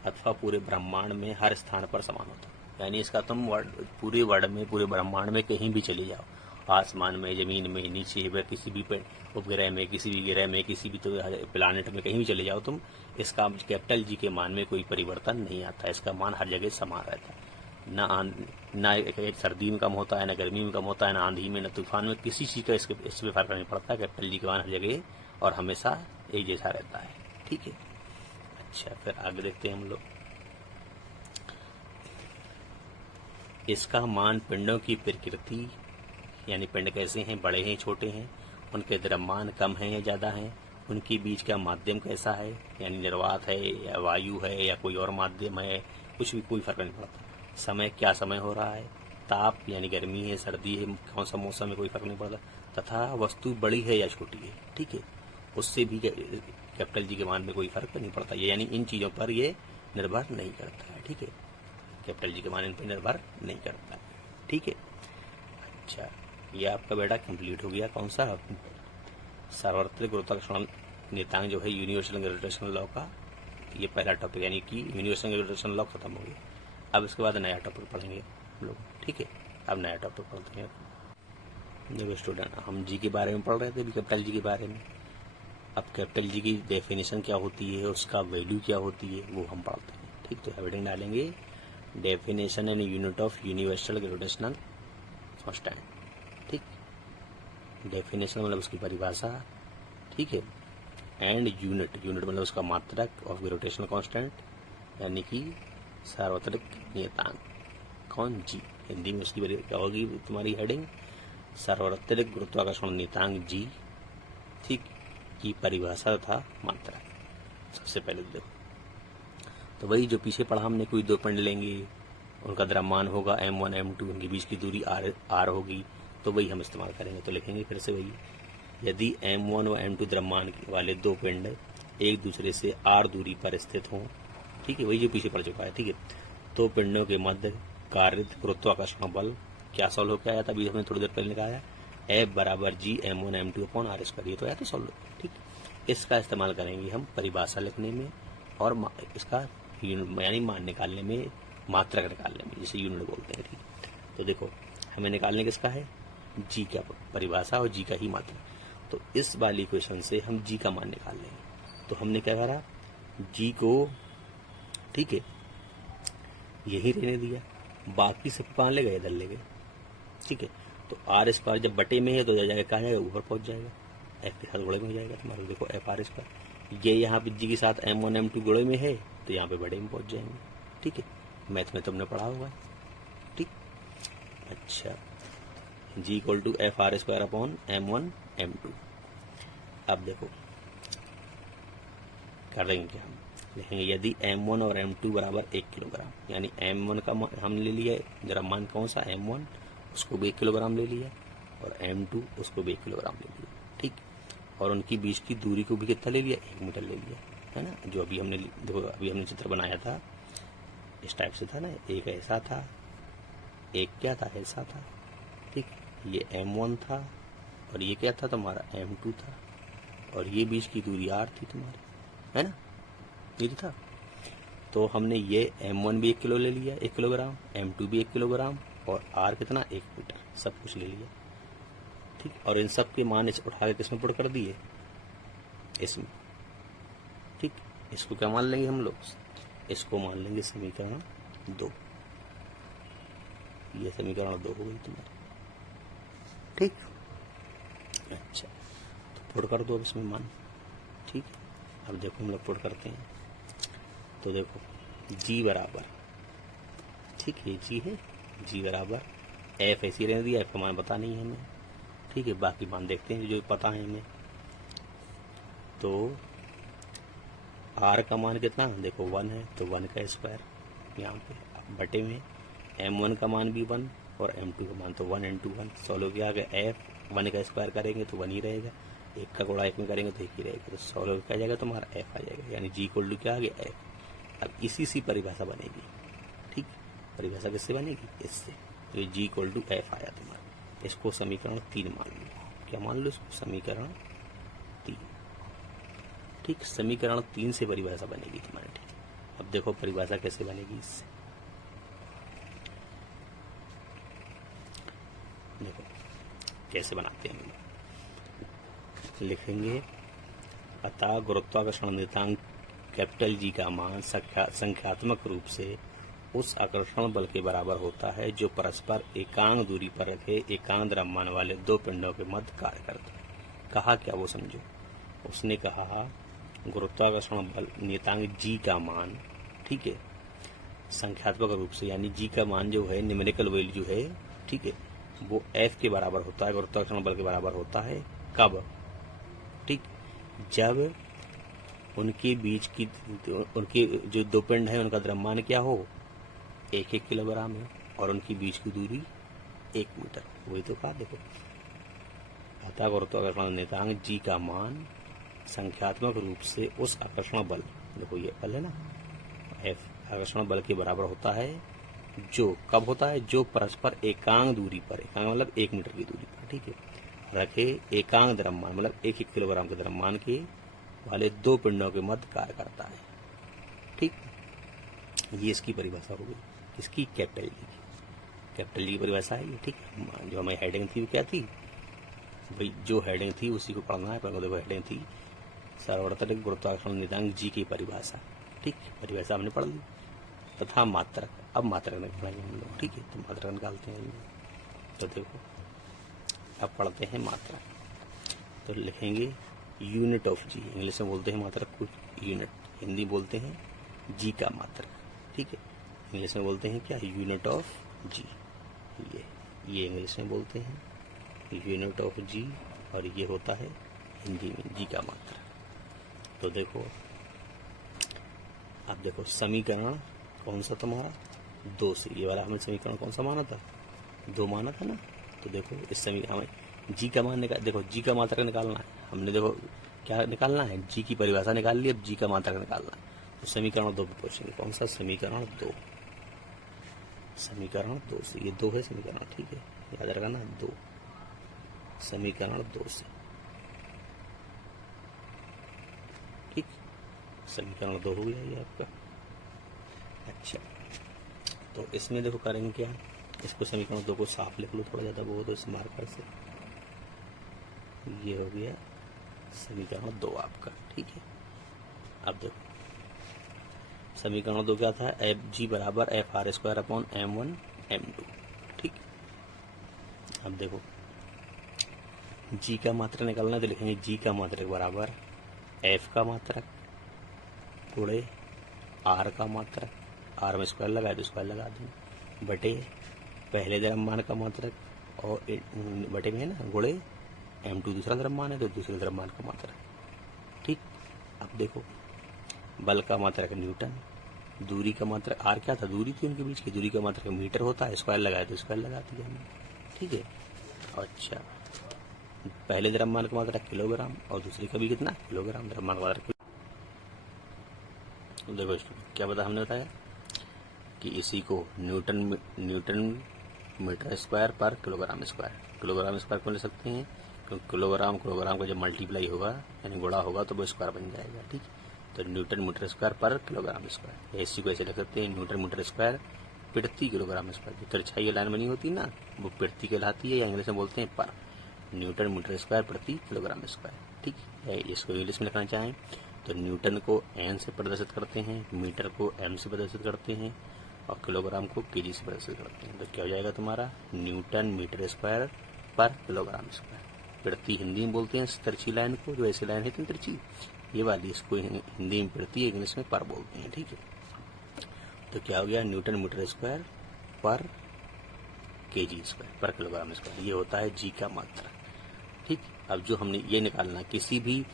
अथवा पूरे ब्रह्मांड में हर स्थान पर समान होता है। यानी इसका तुम पूरे वर्ल्ड में, पूरे ब्रह्मांड में कहीं भी चले जाओ, आसमान में, जमीन में, नीचे में, किसी भी उपग्रह में, किसी भी ग्रह में, किसी भी तो प्लानिट में कहीं भी चले जाओ तुम, इसका कैपिटल जी के मान में कोई परिवर्तन नहीं आता। इसका मान हर जगह समान रहता है। ना सर्दी में कम होता है, ना गर्मी में कम होता है, ना आंधी में, ना तूफान में, किसी चीज़ का इसमें फर्क नहीं पड़ता। कैपिटल जी का मान हर जगह और हमेशा एक जैसा रहता है। ठीक है। अच्छा, फिर आगे देखते हैं हम लोग। इसका मान पिंडों की प्रकृति, यानी पिंड कैसे हैं, बड़े हैं, छोटे हैं, उनके द्रव्यमान कम है या ज़्यादा है, उनके बीच का माध्यम कैसा है, यानी निर्वात है या वायु है या कोई और माध्यम है, कुछ भी कोई फर्क नहीं पड़ता। समय, क्या समय हो रहा है, ताप यानी गर्मी है, सर्दी है, कौन सा मौसम है, कोई फर्क नहीं पड़ता, तथा वस्तु बड़ी है या छोटी है। ठीक है। उससे भी कैपिटल जी के मान में कोई फर्क नहीं पड़ता। ये यानी इन चीज़ों पर ये निर्भर नहीं करता है। ठीक है। कैपिटल जी के मान इन पर निर्भर नहीं करता है। ठीक है। अच्छा, ये आपका बेटा कंप्लीट हो गया। कौन सा? सार्वत्रिक गुरुत्वाकर्षण नियतांक जो है यूनिवर्सल ग्रेविटेशनल लॉ का, ये पहला टॉपिक, यानी कि यूनिवर्सल ग्रेविटेशनल लॉ खत्म हो गया। अब इसके बाद नया टॉपिक पढ़ेंगे हम लोग। ठीक है। अब नया टॉपिक पढ़ते हैं। देखो स्टूडेंट, हम जी के बारे में पढ़ रहे थे अभी, कैपिटल जी के बारे में। अब कैपिटल जी की डेफिनेशन क्या होती है, उसका वैल्यू क्या होती है, वो हम पढ़ते हैं। ठीक, तो हेडिंग डालेंगे definition and unit of universal gravitational constant. ठीक, डेफिनेशन मतलब उसकी परिभाषा। ठीक है। एंड यूनिट, यूनिट मतलब उसका मात्रक ऑफ ग्रेविटेशनल कांस्टेंट, यानी कि सार्वत्रिक नियतांक। कौन? जी। हिंदी में उसकी क्या होगी तुम्हारी हेडिंग? सार्वत्रिक गुरुत्वाकर्षण नियतांक जी। ठीक, की परिभाषा तथा मात्रा। सबसे पहले देखो, तो वही जो पीछे पढ़ा हमने, कोई दो पिंड लेंगे, उनका द्रव्यमान होगा m1 m2, उनके बीच की दूरी r होगी, तो वही हम इस्तेमाल करेंगे। तो लिखेंगे फिर से वही, यदि m1 और m2 द्रव्यमान वाले दो पिंड एक दूसरे से r दूरी पर स्थित हों, ठीक है, वही जो पीछे पड़ चुका है। ठीक है। तो पिंडों के मध्य कारित गुरुत्वाकर्षण बल क्या सॉल्व होकर आया था, अभी हमने थोड़ी देर पहले निकाला, F बराबर जी m1 m2 upon r square. ये तो आया तो सॉल्व। ठीक, इसका इस्तेमाल करेंगे हम परिभाषा लिखने में और इसका यानी मान निकालने में, मात्रक निकालने में, जिसे यूनिट बोलते हैं। ठीक, तो देखो हमें निकालने किसका है, जी का परिभाषा और जी का ही मात्रक। तो इस वाली इक्वेशन से हम जी का मान निकाल लेंगे। तो हमने क्या करा, जी को, ठीक है, यही रहने दिया, बाकी सब कहाँ ले गए, इधर ले गए। ठीक है। तो आर स्क्वायर जब बटे में है तो जाएगा, कहाँ जाएगा, ऊपर पहुंच जाएगा, एफ के साथ गुणे में हो जाएगा तुम्हारा। देखो एफ आर स्क्वायर, ये यहाँ पे जी के साथ m1 m2 गुणे में है, तो यहाँ पे बड़े में पहुंच जाएंगे। ठीक है, मैथ में तुमने पढ़ा होगा। ठीक, अच्छा, G equal to F R square upon m1 m2। अब देखो कर देंगे क्या, हम लिखेंगे यदि m1 और m2 बराबर 1 किलोग्राम, यानी m1 का हम ले लिया द्रव्यमान कौन सा, m1, उसको भी 1 किलोग्राम ले लिया, और m2 उसको भी 1 किलोग्राम ले लिया। ठीक, और उनकी बीच की दूरी को भी कितना ले लिया, 1 मीटर ले लिया, है ना। जो अभी हमने देखो, अभी हमने चित्र बनाया था इस टाइप से था ना, एक ऐसा था, एक क्या था, ऐसा था। ठीक, ये m1 था और ये क्या था तुम्हारा, m2 था, और ये बीच की दूरी r थी तुम्हारी, है ना, ये था। तो हमने ये m1 भी 1 किलो ले लिया, 1 किलोग्राम, m2 भी 1 किलोग्राम, और r कितना, 1 मीटर, सब कुछ ले लिया। ठीक, और इन सब के मान इस उठा के किसमें पुट कर दिए, इसमें। ठीक, इसको क्या मान लेंगे हम लोग, इसको मान लेंगे समीकरण 2। ये समीकरण 2 हो गई तुम्हारी। ठीक, अच्छा, तो पुट कर दो अब इसमें मान। ठीक, अब देखो हम लोग पुट करते हैं। तो देखो जी बराबर, ठीक है, जी है, जी बराबर एफ ऐसी रहने दिया, एफ का मान पता नहीं है हमें। ठीक है, बाकी मान देखते हैं जो पता है हमें। तो आर का मान कितना, देखो 1 है, तो 1 का स्क्वायर यहाँ पे बटे में, m1 का मान भी 1 और m2 का मान तो 1 into 1, सॉल्व किया गया, एफ 1 का स्क्वायर करेंगे तो 1 ही रहेगा, 1 का गुणा 1 में करेंगे तो 1 ही रहेगा, तो सॉल्व किया जाएगा तुम्हारा एफ आ जाएगा, यानी जी इक्वल टू क्या आ गया, एफ। अब इसी सी परिभाषा बनेगी। ठीक, परिभाषा किससे बनेगी? इससे। तो G इक्वल टू F आया तुम्हारा। इसको समीकरण 3 मान लो। क्या मान लो इसको? समीकरण 3। ठीक, समीकरण 3 से परिभाषा बनेगी तुम्हारी। ठीक, अब देखो परिभाषा कैसे बनेगी इससे। देखो कैसे बनाते हैं हम लोग। लिखेंगे अतः गुरुत्वाकर्षण नियतांक कैपिटल G का मान संख्यात्मक रूप से उस आकर्षण बल के बराबर होता है जो परस्पर एकांक दूरी पर रखे एकांक द्रव्यमान वाले दो पिंडों के मध्य कार्य करता है। कहा क्या वो समझो। उसने कहा गुरुत्वाकर्षण बल नियतांक G का मान, ठीक है, संख्यात्मक रूप से यानी G का मान जो है न्यूमेरिकल वैल्यू है, ठीक है, वो F के बराबर होता है, गुरुत्वाकर्षण बल के बराबर होता है। कब? ठीक, जब उनके बीच की उनके जो दो पिंड है उनका द्रव्यमान क्या हो? 1-1 किलोग्राम है और उनकी बीच की दूरी 1 मीटर। वही तो कहा। देखो अतः गुरुत्वाकर्षण नियतांक G का मान संख्यात्मक रूप से उस आकर्षण बल, देखो ये बल है ना, F आकर्षण बल के बराबर होता है जो कब होता है? जो परस्पर एकांक दूरी पर, एकांक मतलब 1 मीटर की दूरी पर, ठीक है, रखे एकांक द्रव्यमान मतलब 1-1 किलोग्राम के द्रव्यमान के वाले दो पिंडों के मध्य कार्य करता है। ठीक, ये इसकी परिभाषा हो गई। इसकी कैपिटल जी की, कैपिटल जी की परिभाषा है ये। ठीक, जो हमारी हेडिंग थी वो क्या थी भाई? जो हेडिंग थी उसी को पढ़ना है। देखो हेडिंग थी सार्वभौमिक गुरुत्वाकर्षण नियतांक G की परिभाषा। ठीक, परिभाषा हमने पढ़ ली। तथा मात्रक, अब मात्रक निकालेंगे हम लोग। ठीक है, तो मात्रक निकालते हैं। तो देखो अब पढ़ते हैं मात्रक। तो लिखेंगे यूनिट ऑफ G। इंग्लिश में बोलते हैं मात्रक को यूनिट, हिंदी बोलते हैं G का मात्रक। ठीक है, इंग्लिश में बोलते हैं क्या? Unit of G। ये इंग्लिश में बोलते हैं यूनिट ऑफ G और ये होता है हिंदी में G का मात्रक। तो देखो अब देखो समीकरण कौन सा तुम्हारा? 2 से। ये वाला हमें समीकरण कौन सा माना था? 2 माना था ना। तो देखो इस समीकरण हमें G का मान निकाल, देखो G का मात्रक निकालना है हमने। देखो क्या निकालना है? G की परिभाषा निकाल ली, अब G का मात्रक निकालना है। तो समीकरण 2 पे पूछेंगे। कौन सा? समीकरण 2। समीकरण 2 से, ये 2 है समीकरण, ठीक है, याद रखना 2। समीकरण 2 से, ठीक, समीकरण 2 हो गया ये आपका। अच्छा, तो इसमें देखो करेंगे क्या? इसको समीकरण 2 को साफ लिख लो, थोड़ा ज़्यादा बहुत इस मार्कर से। ये हो गया समीकरण 2 आपका। ठीक है, अब देखो समीकरण 2 क्या था? G बराबर FR²/M1/M2। ठीक, अब देखो G का मात्रक निकालना, तो लिखेंगे G का मात्रक बराबर F का मात्रक गुणे R का मात्रक, R में स्क्वायर लगाए तो स्क्वायर लगा दें, बटे पहले द्रव्यमान का मात्रक और बटे में है ना गुणे M2 दूसरा द्रव्यमान है तो दूसरे द्रव्यमान का मात्रक। ठीक, अब देखो बल का मात्रक न्यूटन, दूरी का मात्रक R क्या था? दूरी थी उनके बीच की, दूरी का मात्रक मीटर होता है, स्क्वायर लगाए तो स्क्वायर लगा दिया हमने। ठीक है, अच्छा, पहले द्रव्यमान का मात्रक किलोग्राम और दूसरे का भी कितना? किलोग्राम। द्रव्यमान का मात्रक। देखो क्या बता हमने बताया कि इसी को न्यूटन मीटर स्क्वायर पर किलोग्राम स्क्वायर, किलोग्राम स्क्वायर को ले सकते हैं क्योंकि किलोग्राम का जब मल्टीप्लाई होगा यानी गुणा होगा तो वो स्क्वायर बन जाएगा। ठीक, तो न्यूटन मीटर स्क्वायर पर किलोग्राम स्क्वायर, इसी को ऐसे लिख सकते हैं न्यूटन मीटर स्क्वायर प्रति किलोग्राम स्क्वायर। जो तिरछाई लाइन बनी होती है ना वो प्रति कहलाती है, या इंग्लिश में बोलते हैं पर। न्यूटन मीटर स्क्वायर प्रति किलोग्राम स्क्वायर। ठीक है, इसको इंग्लिश में लिखना चाहें तो न्यूटन को N से प्रदर्शित करते हैं, मीटर को M से प्रदर्शित करते हैं और किलोग्राम को kg से प्रदर्शित करते हैं। तो क्या हो जाएगा तुम्हारा? न्यूटन मीटर स्क्वायर पर किलोग्राम स्क्वायर। प्रति हिंदी में बोलते हैं तिरछी लाइन को, जो ऐसी लाइन है इतनी तिरछी, ये वाली, इसको हिंदी में प्रति, इंग्लिश में पर बोलते हैं। ठीक है, तो क्या हो गया? न्यूटन मीटर स्क्वायर पर kg स्क्वायर पर किलोग्राम स्क्वायर। ये होता है G का मात्रक। ठीक, अब जो हमने ये निकालना, किसी भी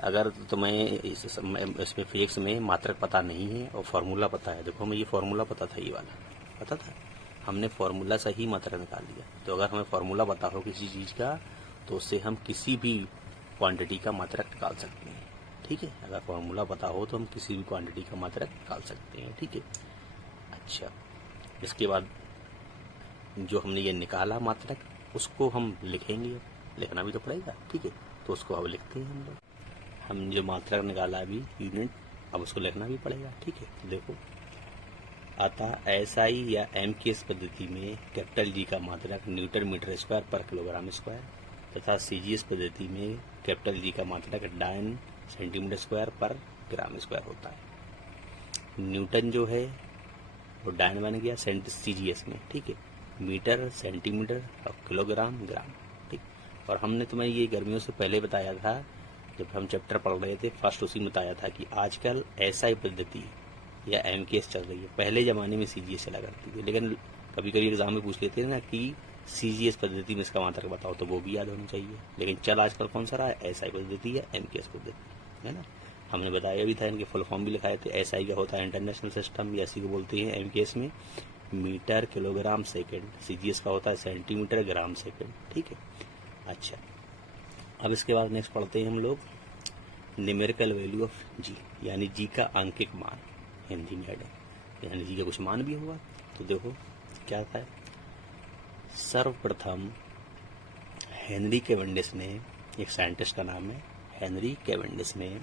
अगर तुम्हें इसमें फिजिक्स में मात्रक पता नहीं है और फॉर्मूला पता है, देखो हमें ये फॉर्मूला पता था, ये वाला पता था, हमने फॉर्मूला से ही मात्रक निकाल लिया। तो अगर हमें फॉर्मूला पता हो किसी चीज़ का तो उससे हम किसी भी क्वांटिटी का मात्रक निकाल सकते हैं। ठीक है, अगर फॉर्मूला पता हो तो हम किसी भी क्वांटिटी का मात्रक निकाल सकते हैं। ठीक है, अच्छा, इसके बाद जो हमने ये निकाला मात्रक, उसको हम लिखेंगे, लिखना भी तो पड़ेगा, ठीक है। तो उसको अब लिखते हैं हम लोग। हम जो मात्रक निकाला अभी यूनिट, अब उसको लिखना भी पड़ेगा, ठीक है। तो देखो, अतः एसआई या एमकेएस पद्धति में कैपिटल जी का मात्रक न्यूटन मीटर स्क्वायर पर किलोग्राम स्क्वायर तथा सीजीएस पद्धति में कैपिटल जी का मात्रक डायन सेंटीमीटर स्क्वायर पर ग्राम स्क्वायर होता है। न्यूटन जो है वो डायन बन गया सीजीएस में, ठीक है। मीटर सेंटीमीटर और किलोग्राम ग्राम, ठीक। और हमने तुम्हें ये गर्मियों से पहले बताया था, जब हम चैप्टर पढ़ रहे थे फर्स्ट, उसी में बताया था कि आजकल एसआई पद्धति या एमकेएस चल रही है। पहले ज़माने में सीजीएस चला करती थी, लेकिन कभी कभी एग्जाम में पूछ लेते हैं ना कि सीजीएस पद्धति में इसका मात्रक बताओ, तो वो भी याद होना चाहिए। लेकिन चल आजकल कौन सा रहा है, एसआई पद्धति या एमकेएस पद्धति, है ना। हमने बताया भी था, इनके फुल फॉर्म भी लिखाए थे। एसआई का होता है इंटरनेशनल सिस्टम, या इसी को बोलते हैं एमकेएस में मीटर किलोग्राम सेकेंड। सीजीएस का होता है सेंटीमीटर ग्राम सेकेंड, ठीक है। अच्छा, अब इसके बाद नेक्स्ट पढ़ते हैं हम लोग न्यूमेरिकल वैल्यू ऑफ जी, यानी जी का अंकिक मान, हिंदी में हेडिंग, यानी जी का कुछ मान भी हुआ। तो देखो क्या था, सर्वप्रथम हेनरी कैवेंडिश ने, एक साइंटिस्ट का नाम है हेनरी कैवेंडिश ने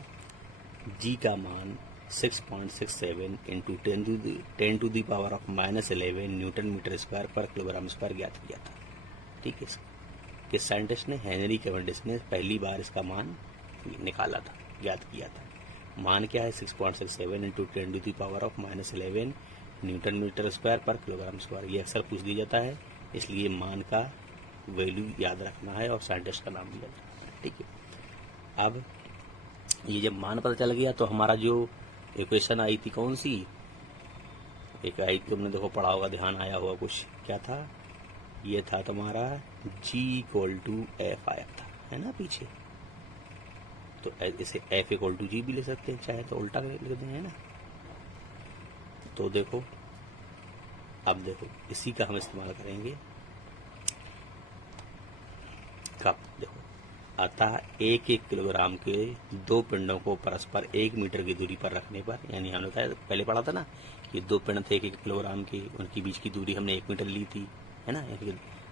जी का मान 6.67 into 10 to the power of -11 newton metre square पर किलोग्राम स्क्वायर ज्ञात किया था, ठीक है। किस साइंटिस्ट ने, हेनरी कैवेंडिश ने पहली बार इसका मान निकाला था, ज्ञात किया था। मान क्या है, 6.67 into 10 to the power of -11 newton metre square पर किलोग्राम स्क्वायर। ये अक्सर पूछ दिया जाता है, इसलिए मान का वैल्यू याद रखना है और साइंटिस्ट का नाम भी याद रखना है, ठीक है। अब ये जब मान पता चल गया, तो हमारा जो इक्वेशन आई थी कौन सी, एक आई थी, तुमने देखो पढ़ा होगा, ध्यान आया होगा कुछ, क्या था, ये था तुम्हारा G = F आया था, है ना पीछे। तो इसे F = G भी ले सकते हैं, चाहे तो उल्टा लिख दें, है ना। तो देखो, अब देखो इसी का हम इस्तेमाल करेंगे कब, देखो, अतः 1-1 किलोग्राम के दो पिंडों को परस्पर 1 मीटर की दूरी पर रखने पर, यानी हमने बताया पहले पढ़ा था ना कि दो पिंड थे 1-1 किलोग्राम के, उनकी बीच की दूरी हमने 1 मीटर ली थी, है ना।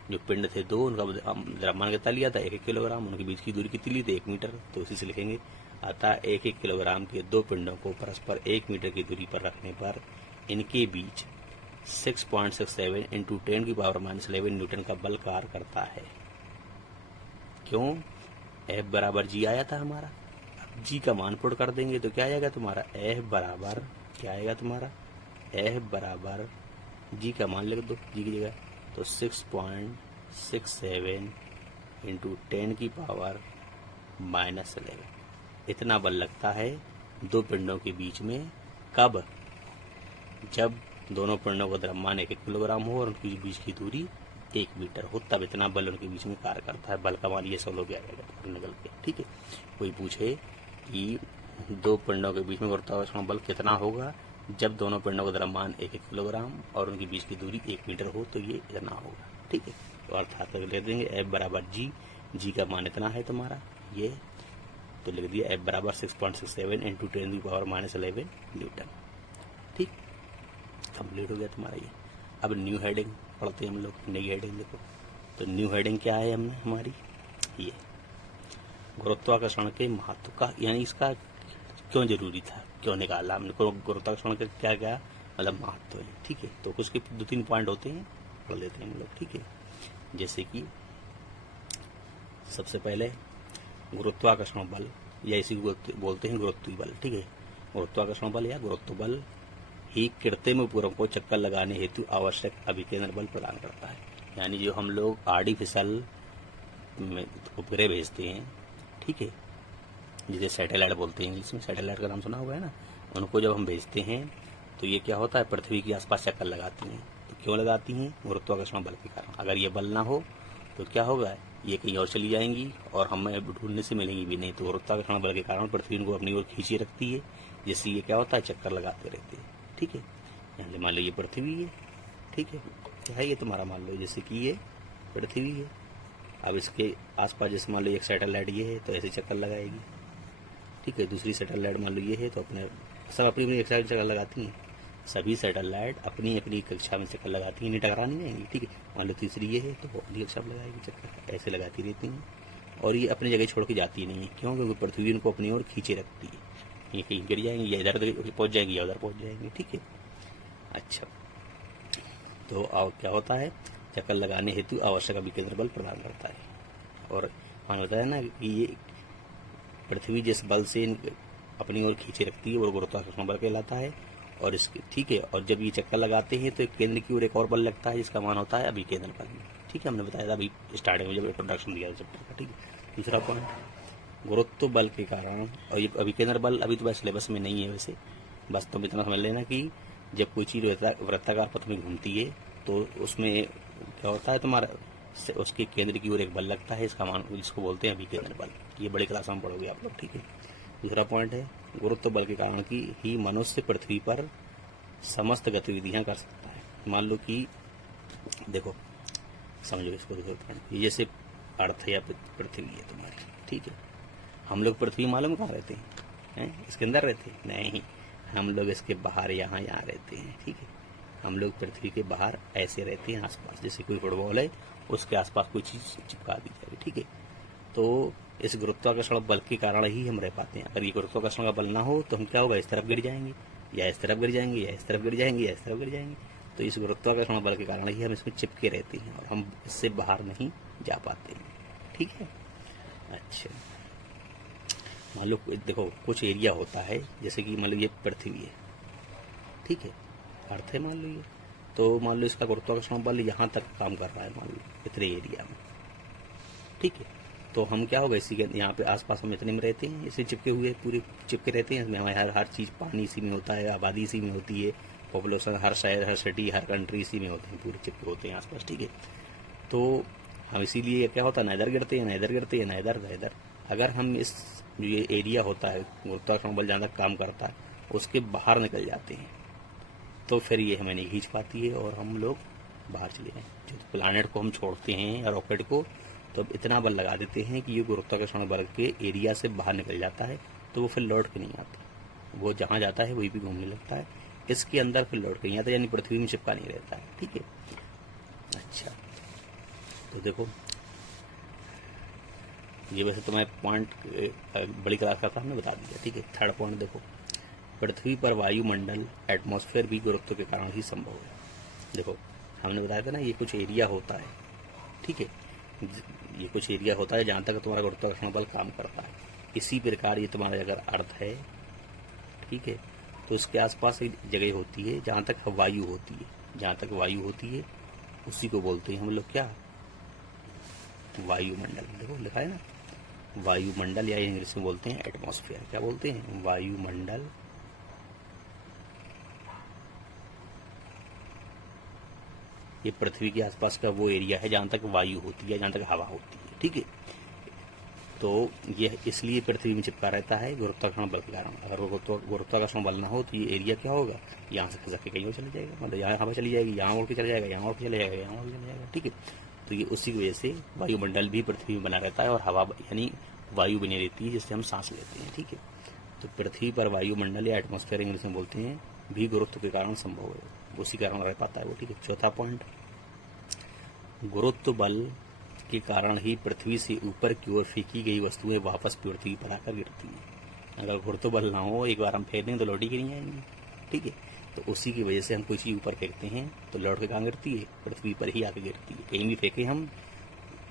जो पिंड थे दो, उनका द्रव्यमान कितना लिया था, 1-1 किलोग्राम, उनकी बीच की दूरी कितनी ली थी, 1 मीटर। तो उसी से लिखेंगे, अतः 1-1 किलोग्राम के दो पिंडों को परस्पर 1 मीटर की दूरी पर रखने पर इनके बीच 6.67 इंटू 10 की पावर -11 न्यूटन का बल कार्य करता है। क्यों, F बराबर G आया था हमारा। अब G का मान पुट कर देंगे तो क्या आएगा तुम्हारा, F बराबर क्या आएगा तुम्हारा, F बराबर G का मान लिख दो G की जगह, तो 6.67 इंटू 10 की पावर -11 इतना बल लगता है दो पिंडों के बीच में। कब, जब दोनों पिंडों का द्रव्यमान 1-1 किलोग्राम हो और उनके बीच की दूरी 1 मीटर हो, तब इतना बल उनके बीच में कार्य करता है। बल का मान ये सब लोग आएगा निकल के, ठीक है। कोई पूछे कि दो पिंडों के बीच में गुरुत्वाकर्षण बल कितना होगा जब दोनों पिंडों का द्रव्यमान 1-1 किलोग्राम और उनके बीच की दूरी 1 मीटर हो, तो ये इतना होगा, ठीक है। तो अर्थात ले देंगे F बराबर G का मान इतना है तुम्हारा, ये तो लिख दिया F बराबर 6.67 इंटू 10 की पावर -11 न्यूटन, ठीक। कंप्लीट हो गया तुम्हारा ये। अब न्यू हेडिंग पढ़ते हैं हम लोग, नई हेडिंग देखो। तो न्यू हेडिंग क्या है हमने हमारी, ये गुरुत्वाकर्षण के महत्व का, यानी इसका क्यों जरूरी था, क्यों निकाला हमने, गुरुत्वाकर्षण का क्या क्या मतलब महत्व है, ठीक है। तो कुछ के 2-3 पॉइंट होते हैं, पढ़ लेते हैं हम लोग, ठीक है। जैसे कि सबसे पहले गुरुत्वाकर्षण बल, या इसी को बोलते हैं गुरुत्व बल, ठीक है। गुरुत्वाकर्षण बल या गुरुत्व बल ही कृत्रिम उपग्रह को चक्कर लगाने हेतु आवश्यक अभिकेंद्र बल प्रदान करता है। यानी जो हम लोग आर्टिफिशियल उपग्रह भेजते हैं, ठीक है, जिसे सैटेलाइट बोलते हैं इंग्लिश में, सैटेलाइट का नाम सुना होगा, है ना। उनको जब हम भेजते हैं तो ये क्या होता है, पृथ्वी के आसपास चक्कर लगाती हैं। तो क्यों लगाती हैं, गुरुत्वाकर्षण बल के कारण। अगर ये बल ना हो तो क्या होगा, ये कहीं और चली जाएंगी और हमें ढूंढने से मिलेंगी भी नहीं। तो गुरुत्वाकर्षण बल के कारण पृथ्वी इनको अपनी ओर खींची रखती है, जिससे ये क्या होता है, चक्कर लगाते रहते हैं, ठीक है। यहाँ मान लो ये पृथ्वी है, ठीक है, क्या है ये तुम्हारा, मान लो जैसे कि ये पृथ्वी है। अब इसके आसपास जैसे मान लो एक सैटेलाइट ये है, तो ऐसे चक्कर लगाएगी, ठीक है। दूसरी सैटेलाइट मान लो ये है, तो अपने सब अपनी एक साइड चक्कर लगाती हैं। सभी सैटेलाइट अपनी अपनी कक्षा में चक्कर लगाती हैं, नहीं टकरा नहीं जाएंगी, ठीक है। मान लो तीसरी ये है तो वो अपनी कक्षा में लगाएगी चक्कर, ऐसे लगाती रहती हैं और ये अपनी जगह छोड़ के जाती नहीं है। क्यों? क्योंकि पृथ्वी उनको अपनी ओर खींचे रखती है। ये कहीं गिर जाएंगी या इधर पहुंच जाएंगी या उधर पहुंच जाएंगी, ठीक है। अच्छा, तो क्या होता है, चक्कर लगाने हेतु आवश्यक अभिकेंद्र बल प्रदान करता है। और मान लेता है ना कि ये पृथ्वी जिस बल से अपनी ओर खींचे रखती है वो गुरुत्वाकर्षण बल कहलाता है। और इसके ठीक है, और जब ये चक्कर लगाते हैं तो एक केंद्र की ओर एक और बल लगता है जिसका मान होता है अभिकेंद्र बल, ठीक है। हमने बताया था अभी स्टार्टिंग में जब इंट्रोडक्शन दिया चैप्टर का, ठीक है। दूसरा पॉइंट, गुरुत्व बल के कारण, और ये अभिकेंद्र बल अभी तो बस सिलेबस में नहीं है वैसे, बस तुम इतना समझ लेना कि जब कोई चीज वृत्ताकार पथ में घूमती है तो उसमें क्या होता है, तुम्हारा उसके केंद्र की ओर एक बल लगता है, इसका मान जिसको बोलते हैं अभिकेंद्र बल। ये बड़ी क्लास में पढ़ोगे आप लोग, ठीक है। दूसरा पॉइंट है, गुरुत्व बल के कारण की ही मनुष्य पृथ्वी पर समस्त गतिविधियां कर सकता है। मान लो कि देखो, समझो इसको, देखो ये जैसे अर्थ या पृथ्वी है तुम्हारी, ठीक है। हम लोग पृथ्वी मालूम कहाँ रहते हैं? इसके अंदर रहते हैं? नहीं, हम लोग इसके बाहर यहाँ रहते हैं, ठीक है। हम लोग पृथ्वी के बाहर ऐसे रहते हैं आसपास, जैसे कोई फुटबॉल है उसके आसपास कोई चीज चिपका दी जाएगी, ठीक है। तो इस गुरुत्वाकर्षण बल के कारण ही हम रह पाते हैं। अगर ये गुरुत्वाकर्षण का बल ना हो तो हम क्या होगा, इस तरफ गिर जाएंगे या इस तरफ गिर जाएंगे या इस तरफ गिर जाएंगे या इस तरफ गिर जाएंगे। तो इस गुरुत्वाकर्षण बल के कारण ही हम इसमें चिपके रहते हैं और हम इससे बाहर नहीं जा पाते हैं, ठीक है। अच्छा, मान लो देखो कुछ एरिया होता है, जैसे कि मान लो ये पृथ्वी है, ठीक है, अर्थ है मान लो ये, तो मान लो इसका गुरुत्वाकर्षण बल यहाँ तक काम कर रहा है, मान लो इतने एरिया में, ठीक है। तो हम क्या होगा, इसी के यहाँ पे आसपास हम इतने में रहते हैं, इसे चिपके हुए पूरे चिपके रहते हैं। इसमें हमारे हर चीज़, पानी इसी में होता है, आबादी इसी में होती है, पॉपुलेशन, हर शहर, हर सिटी, हर कंट्री इसी में होते हैं, पूरे चिपके होते हैं आसपास, ठीक है। तो हम इसीलिए क्या होता है, ना इधर गिरते हैं ना इधर गिरते हैं ना इधर ना इधर। अगर हम इस जो ये एरिया होता है गुरुत्वाकर्षण बल जहाँ तक काम करता है उसके बाहर निकल जाते हैं तो फिर ये हमें नहीं खींच पाती है और हम लोग बाहर चले जाएं। जो प्लानट को हम छोड़ते हैं या रॉकेट को, तो अब इतना बल लगा देते हैं कि ये गुरुत्वाकर्षण बल के एरिया से बाहर निकल जाता है, तो वो फिर लौट के नहीं आता, वो जहाँ जाता है वही भी घूमने लगता है, इसके अंदर फिर लौट के नहीं आता, यानी पृथ्वी में चिपका नहीं रहता है, ठीक है। अच्छा, तो देखो ये वैसे तो मैं पॉइंट बड़ी क्लास का था, हमने बता दिया, ठीक है। थर्ड पॉइंट देखो, पृथ्वी पर वायुमंडल, एटमॉस्फेयर भी गुरुत्व के कारण ही संभव है। देखो हमने बताया था ना, ये कुछ एरिया होता है, ठीक है, ये कुछ एरिया होता है जहाँ तक तुम्हारा गुरुत्वाकर्षण बल काम करता है। इसी प्रकार ये तुम्हारा अगर अर्थ है, ठीक है, तो उसके आसपास एक जगह होती है जहाँ तक वायु होती है, जहाँ तक वायु होती है उसी को बोलते हैं हम लोग क्या, वायुमंडल। देखो लिखा है ना, वायुमंडल, या इंग्लिश में बोलते हैं एटमॉस्फेयर। क्या बोलते हैं? वायुमंडल। ये पृथ्वी के आसपास का वो एरिया है जहाँ तक वायु होती है, जहाँ तक हवा होती है, ठीक है। तो ये इसलिए पृथ्वी में चिपका रहता है गुरुत्वाकर्षण बल के कारण। अगर गुरुत्वाकर्षण बल ना हो तो ये एरिया क्या होगा, यहाँ से खसक के कहीं और चले जाएगा, मतलब यहाँ हवा चली जाएगी, यहाँ उड़ के चला जाएगा, यहाँ उड़ के चले जाएगा, यहाँ उड़ के चला जाएगा, ठीक है। तो ये उसी की वजह से वायुमंडल भी पृथ्वी में बना रहता है और हवा यानी वायु बनी रहती है जिससे हम सांस लेते हैं, ठीक है। तो पृथ्वी पर वायुमंडल या एटमॉस्फेयर इंग्लिश में बोलते हैं भी गुरुत्व के कारण संभव है, उसी कारण रह पाता है वो, ठीक है। चौथा पॉइंट, गुरुत्व बल के कारण ही पृथ्वी से ऊपर की ओर फेंकी गई वस्तुएं वापस पृथ्वी पर आकर गिरती हैं। अगर गुरुत्व बल ना हो, एक बार हम फेंक दें तो लौट ही नहीं आएंगी, ठीक है। तो उसी की वजह से हम कोई चीज ऊपर फेंकते हैं तो लौट के कहाँ गिरती है, पृथ्वी पर ही आके गिरती है। कहीं भी फेंके हम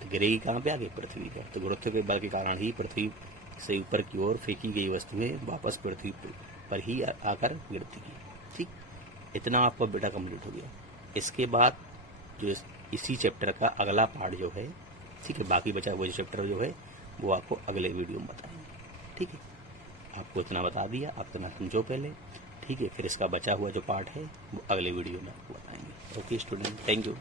तो गिरेगी कहाँ पे, आगे पृथ्वी पर। तो गुरुत्व के बल के कारण ही पृथ्वी से ऊपर की ओर फेंकी गई वस्तुएं वापस पृथ्वी पर ही आकर गिरती हैं, ठीक। इतना आपका बेटा कंप्लीट हो गया। इसके बाद जो इसी चैप्टर का अगला पार्ट जो है, ठीक है, बाकी बचा हुआ जो चैप्टर जो है वो आपको अगले वीडियो में बताएंगे, ठीक है। आपको इतना बता दिया, आप इतना समझो पहले, ठीक है। फिर इसका बचा हुआ जो पार्ट है वो अगले वीडियो में आपको बताएंगे। Okay student, thank you.